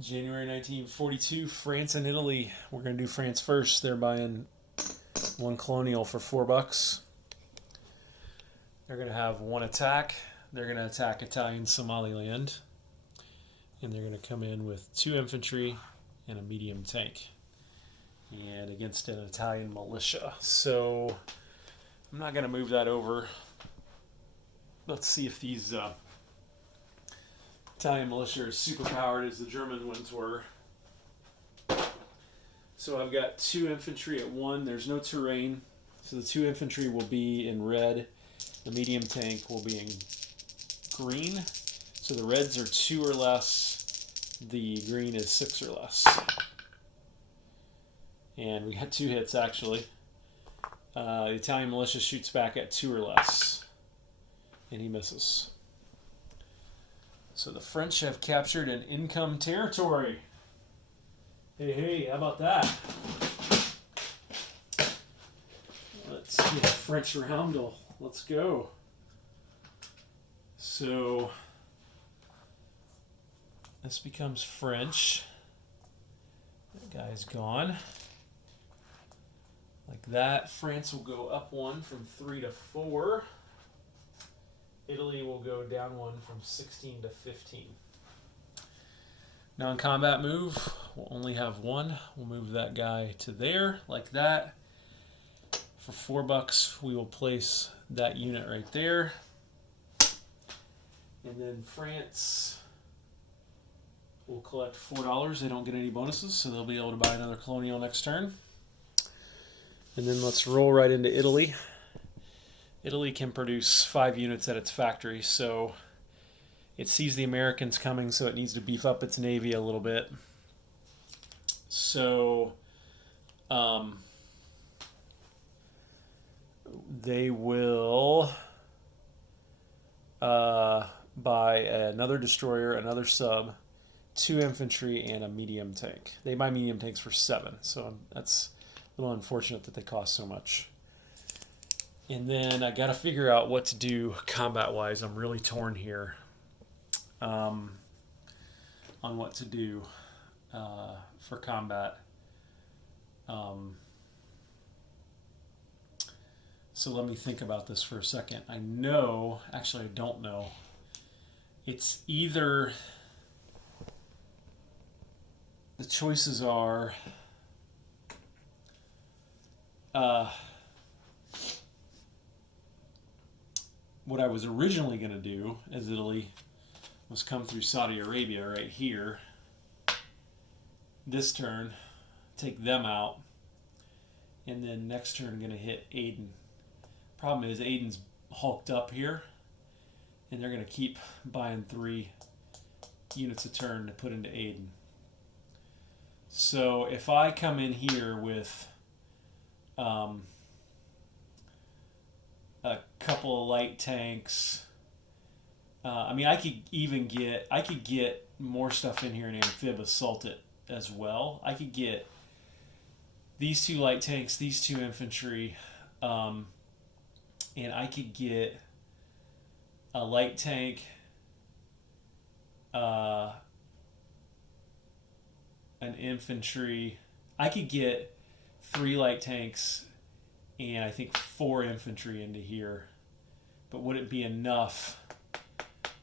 January 1942, France and Italy. We're going to do France first. They're buying one colonial for $4. They're going to have one attack. They're going to attack Italian Somaliland. And they're going to come in with 2 infantry and a medium tank. And against an Italian militia. So I'm not going to move that over. Let's see if these Italian militia are super powered as the German ones were. So I've got 2 infantry at 1. There's no terrain. So the 2 infantry will be in red. The medium tank will be in green. So the reds are 2 or less. The green is 6 or less. And we got 2 hits actually. The Italian militia shoots back at 2 or less. And he misses. So the French have captured an income territory. Hey, how about that? Let's get a French roundel. Let's go. So this becomes French. That guy's gone. Like that. France will go up 1 from 3 to 4. Italy will go down 1 from 16 to 15. Non-combat move. We'll only have 1. We'll move that guy to there, like that. For $4, we will place that unit right there. And then France will collect $4. They don't get any bonuses, so they'll be able to buy another colonial next turn. And then let's roll right into Italy. Italy can produce 5 units at its factory, so it sees the Americans coming, so it needs to beef up its navy a little bit. So they will buy another destroyer, another sub, 2 infantry, and a medium tank. They buy medium tanks for 7, so that's a little unfortunate that they cost so much. And then I got to figure out what to do combat-wise. I'm really torn here on what to do for combat. So let me think about this for a second. I know, actually I don't know. It's either, the choices are what I was originally going to do as Italy was come through Saudi Arabia right here. This turn, take them out. And then next turn I'm going to hit Aden. Problem is Aden's hulked up here. And they're going to keep buying 3 units a turn to put into Aden. So if I come in here with a couple of light tanks. I mean, I could get more stuff in here and amphib assault it as well. I could get these 2 light tanks, these 2 infantry, and I could get a light tank, an infantry. I could get 3 light tanks and I think 4 infantry into here. But would it be enough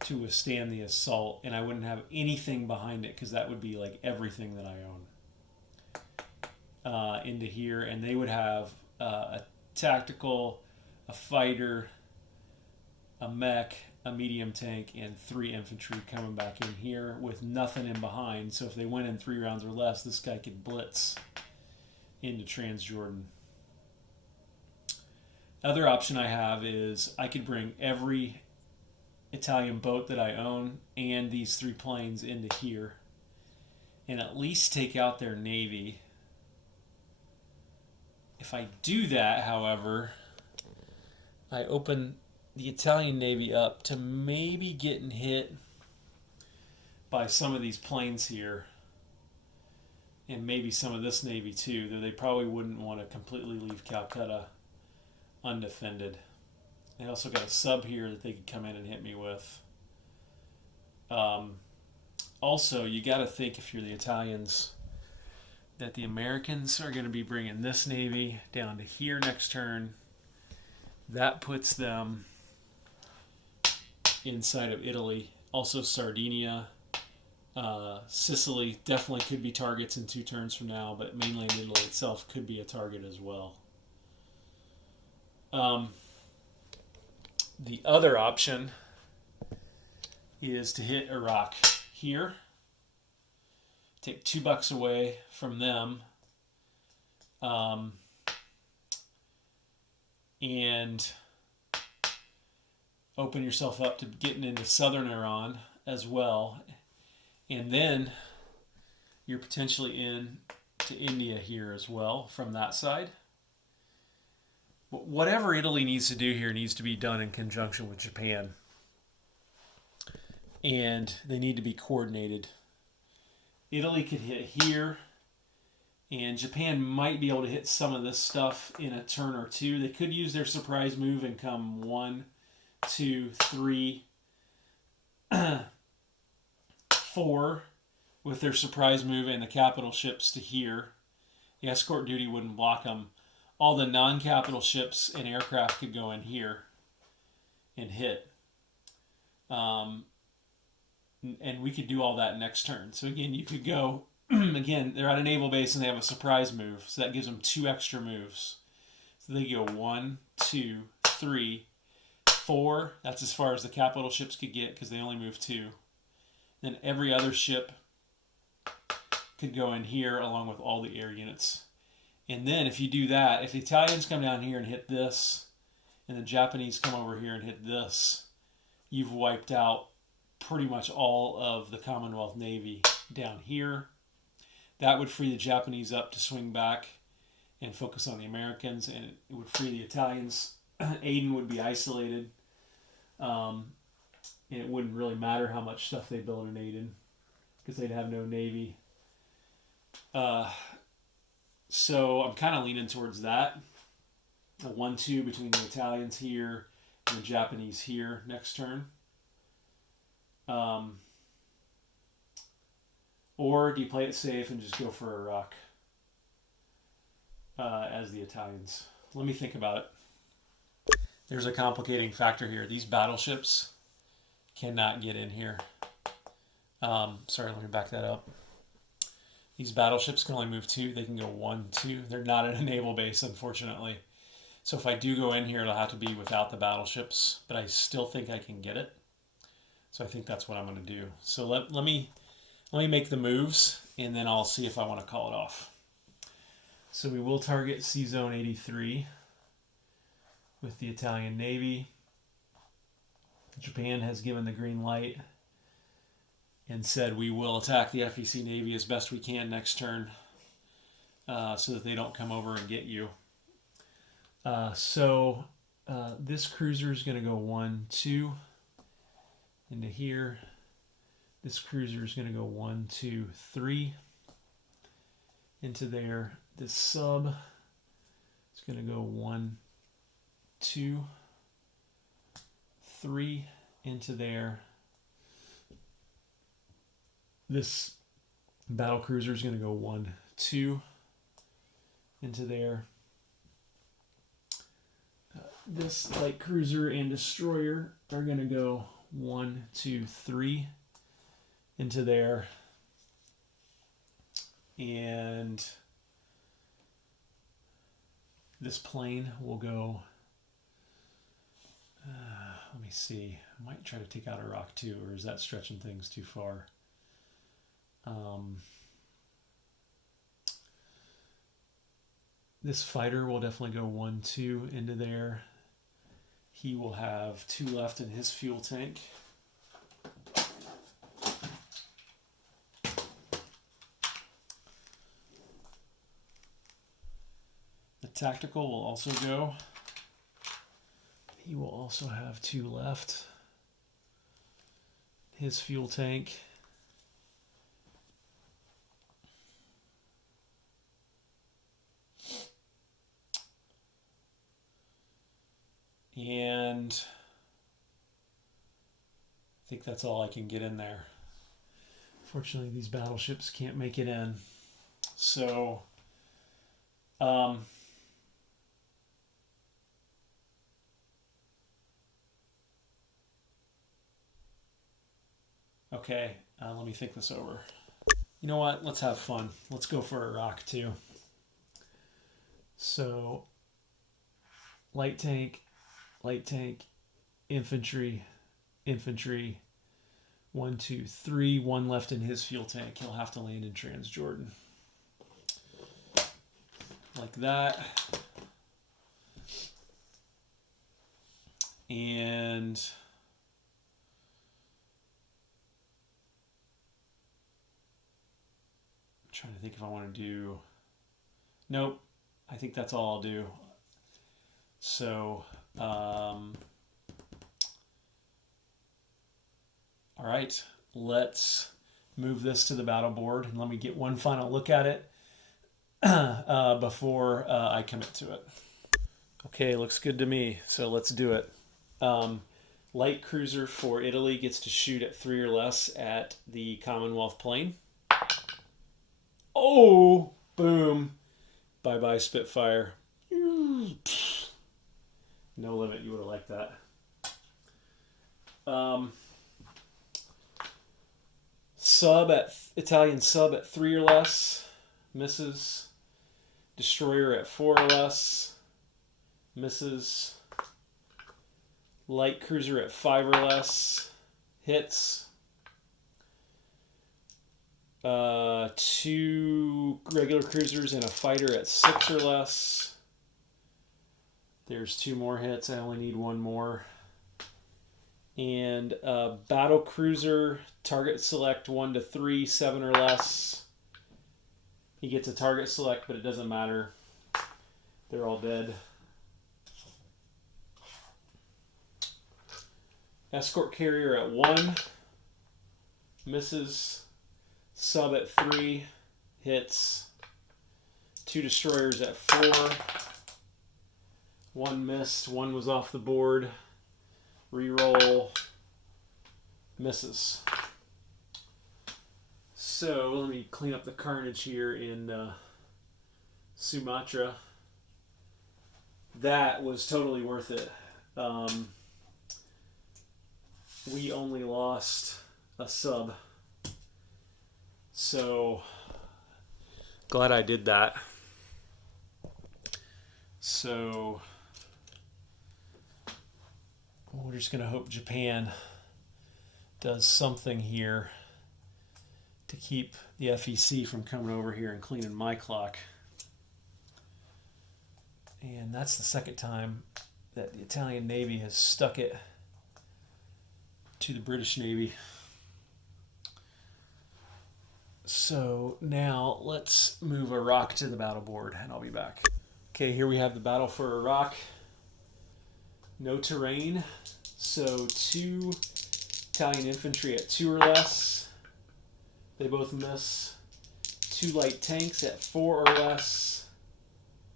to withstand the assault? And I wouldn't have anything behind it because that would be like everything that I own into here. And they would have a tactical, a fighter, a mech, a medium tank, and 3 infantry coming back in here with nothing in behind. So if they went in 3 rounds or less, this guy could blitz into Transjordan. Other option I have is I could bring every Italian boat that I own and these 3 planes into here and at least take out their navy. If I do that, however, I open the Italian navy up to maybe getting hit by some of these planes here and maybe some of this navy too, though they probably wouldn't want to completely leave Calcutta undefended. They also got a sub here that they could come in and hit me with. also, you got to think, if you're the Italians, that the Americans are going to be bringing this navy down to here next turn. That puts them inside of Italy. Also Sardinia, Sicily definitely could be targets in 2 turns from now, but mainland Italy itself could be a target as well. The other option is to hit Iraq here, take $2 away from them, and open yourself up to getting into southern Iran as well. And then you're potentially in to India here as well from that side. Whatever Italy needs to do here needs to be done in conjunction with Japan. And they need to be coordinated. Italy could hit here, and Japan might be able to hit some of this stuff in a turn or two. They could use their surprise move and come 1, 2, 3, 4 with their surprise move and the capital ships to here. The escort duty wouldn't block them. All the non-capital ships and aircraft could go in here and hit. And we could do all that next turn. So again, you could go, again, they're at a naval base and they have a surprise move. So that gives them 2 extra moves. So they go 1, 2, 3, 4. That's as far as the capital ships could get because they only move 2. Then every other ship could go in here along with all the air units. And then if you do that, if the Italians come down here and hit this, and the Japanese come over here and hit this, you've wiped out pretty much all of the Commonwealth Navy down here. That would free the Japanese up to swing back and focus on the Americans, and it would free the Italians. Aden would be isolated, and it wouldn't really matter how much stuff they built in Aden because they'd have no navy. So I'm kind of leaning towards that. A 1-2 between the Italians here and the Japanese here next turn. Or do you play it safe and just go for Iraq as the Italians? Let me think about it. There's a complicating factor here. These battleships cannot get in here. Sorry, let me back that up. These battleships can only move 2. They can go 1, 2. They're not at a naval base, unfortunately. So if I do go in here, it'll have to be without the battleships, but I still think I can get it. So I think that's what I'm going to do. So let me make the moves, and then I'll see if I want to call it off. So we will target Sea Zone 83 with the Italian Navy. Japan has given the green light and said we will attack the FEC Navy as best we can next turn so that they don't come over and get you. This cruiser is going to go 1, 2 into here. This cruiser is going to go 1, 2, 3 into there. This sub is going to go 1, 2, 3 into there. This battle cruiser is going to go 1, 2 into there. This light cruiser and destroyer are going to go 1, 2, 3 into there. And this plane will go, let me see, I might try to take out Iraq too, or is that stretching things too far? This fighter will definitely go 1, 2 into there. He will have 2 left in his fuel tank. The tactical will also go. He will also have 2 left. His fuel tank. And I think that's all I can get in there Fortunately, these battleships can't make it in. So, okay, let me think this over. You know what? Let's have fun. Let's go for Iraq too. So, light tank, infantry, infantry. 1, 2, 3. One left in his fuel tank. He'll have to land in Transjordan. Like that. And I'm trying to think if I want to do... Nope. I think that's all I'll do. So, all right, let's move this to the battle board and let me get one final look at it before I commit to it. Okay, looks good to me, so let's do it. Light cruiser for Italy gets to shoot at 3 or less at the Commonwealth plane. Oh, boom. Bye-bye, Spitfire. No limit, you would have liked that. Italian sub at 3 or less, misses. Destroyer at 4 or less, misses. Light cruiser at 5 or less, hits. 2 regular cruisers and a fighter at 6 or less. There's 2 more hits. I only need 1 more. And battle cruiser, target select 1 to 3, 7 or less. He gets a target select, but it doesn't matter. They're all dead. Escort carrier at 1, misses. Sub at 3, hits. 2 destroyers at 4. 1 missed, 1 was off the board. Reroll, misses. So let me clean up the carnage here in Sumatra. That was totally worth it. We only lost a sub. So glad I did that. So we're just going to hope Japan does something here to keep the FEC from coming over here and cleaning my clock. And that's the second time that the Italian Navy has stuck it to the British Navy. So now let's move Iraq to the battle board and I'll be back. Okay, here we have the battle for Iraq. No terrain, so 2 Italian infantry at 2 or less. They both miss. 2 light tanks at 4 or less.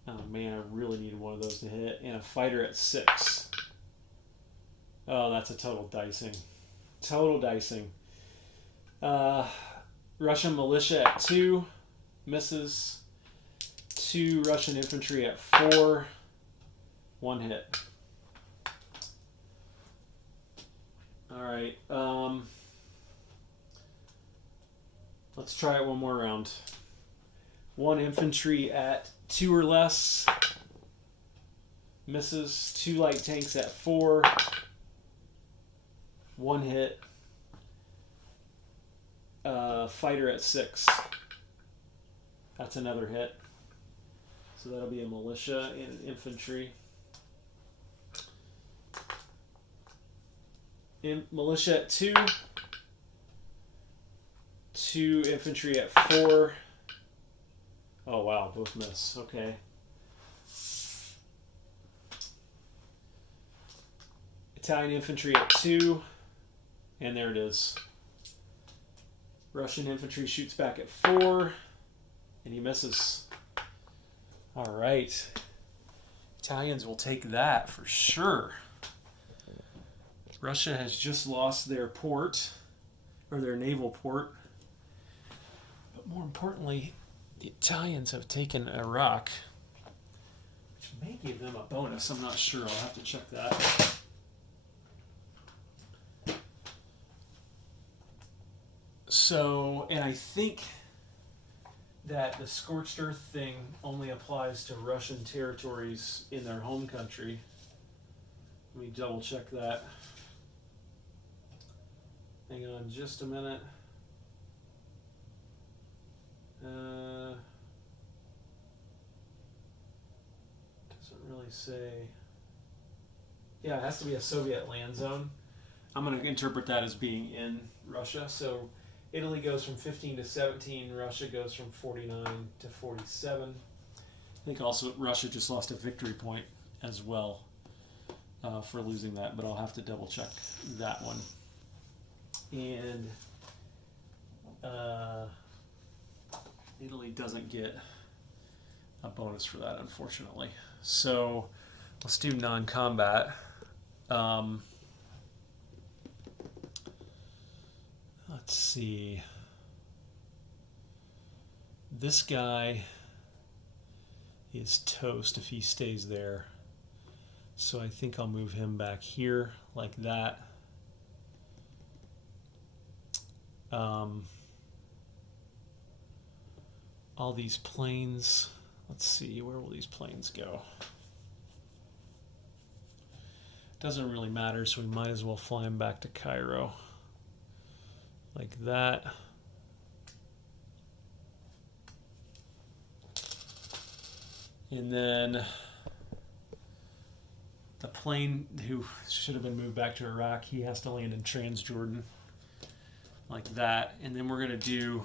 Oh man, I really needed one of those to hit. And a fighter at 6. Oh, that's a total dicing. Total dicing. Russian militia at 2, misses. 2 Russian infantry at 4, 1 hit. Alright, let's try it one more round. 1 infantry at 2 or less, misses. 2 light tanks at 4, 1 hit. Fighter at 6. That's another hit. So that'll be a militia and an infantry. Militia at 2. 2 infantry at 4. Oh wow, both miss. Okay. Italian infantry at 2. And there it is. Russian infantry shoots back at 4. And he misses. Alright. Italians will take that for sure. Russia has just lost their port, or their naval port. more importantly, the Italians have taken Iraq, which may give them a bonus. I'm not sure. I'll have to check that. So, and I think that the scorched earth thing only applies to Russian territories in their home country. Let me double check that. Hang on just a minute. Doesn't really say. Yeah, it has to be a Soviet land zone. I'm going to interpret that as being in Russia. So Italy goes from 15 to 17. Russia goes from 49 to 47. I think also Russia just lost a victory point as well for losing that, but I'll have to double check that one. And Italy doesn't get a bonus for that, unfortunately. So let's do non-combat. Let's see. This guy is toast if he stays there. So I think I'll move him back here like that. All these planes, let's see, where will these planes go? Doesn't really matter, so we might as well fly them back to Cairo. Like that. And then the plane who should have been moved back to Iraq, he has to land in Transjordan. Like that. And then we're going to do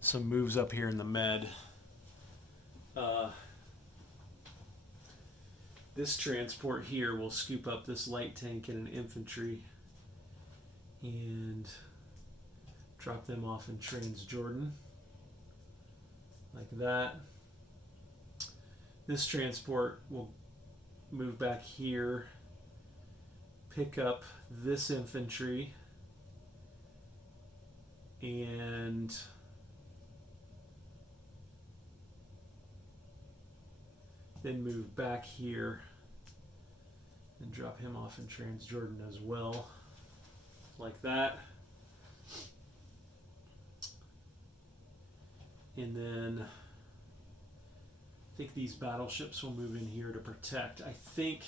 some moves up here in the med. This transport here will scoop up this light tank and an infantry and drop them off in Transjordan like that. This transport will move back here, pick up this infantry, and then move back here and drop him off in Transjordan as well, like that. And then I think these battleships will move in here to protect. I think,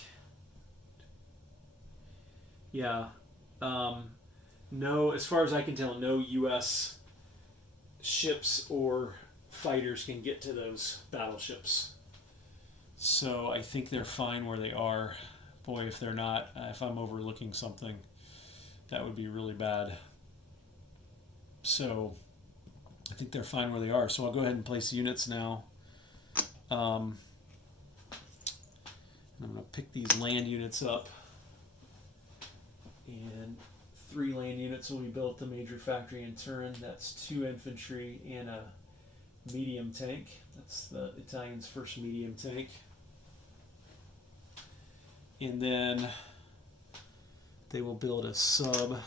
yeah, no, as far as I can tell, no U.S. ships or fighters can get to those battleships. So I think they're fine where they are. Boy, if they're not, if I'm overlooking something, that would be really bad. So I think they're fine where they are. So I'll go ahead and place units now. I'm going to pick these land units up. And 3 land units will be built at the major factory in Turin. That's 2 infantry and a medium tank. That's the Italians' first medium tank. And then they will build a sub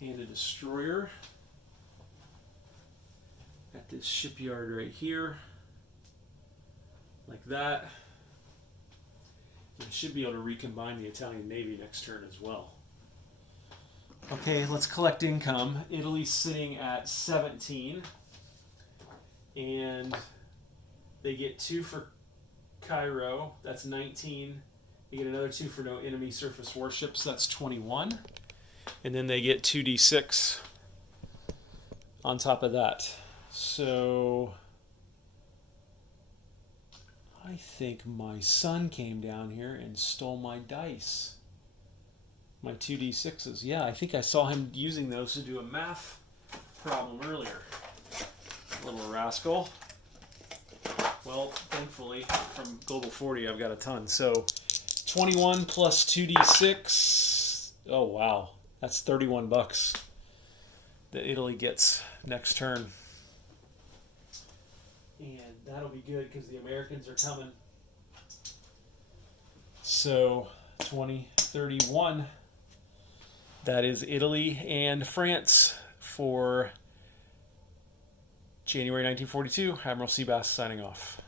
and a destroyer at this shipyard right here, like that. They should be able to recombine the Italian Navy next turn as well. Okay, let's collect income. Italy's sitting at 17, and they get 2 for Cairo. That's 19. They get another 2 for no enemy surface warships. That's 21. And then they get 2d6 on top of that. So I think my son came down here and stole my dice. My 2d6s. Yeah, I think I saw him using those to do a math problem earlier. Little rascal. Well, thankfully, from Global 40, I've got a ton. So 21 plus 2d6. Oh, wow. That's $31 that Italy gets next turn. And that'll be good because the Americans are coming. So 20, 31. That is Italy and France for January 1942, Admiral Seabass signing off.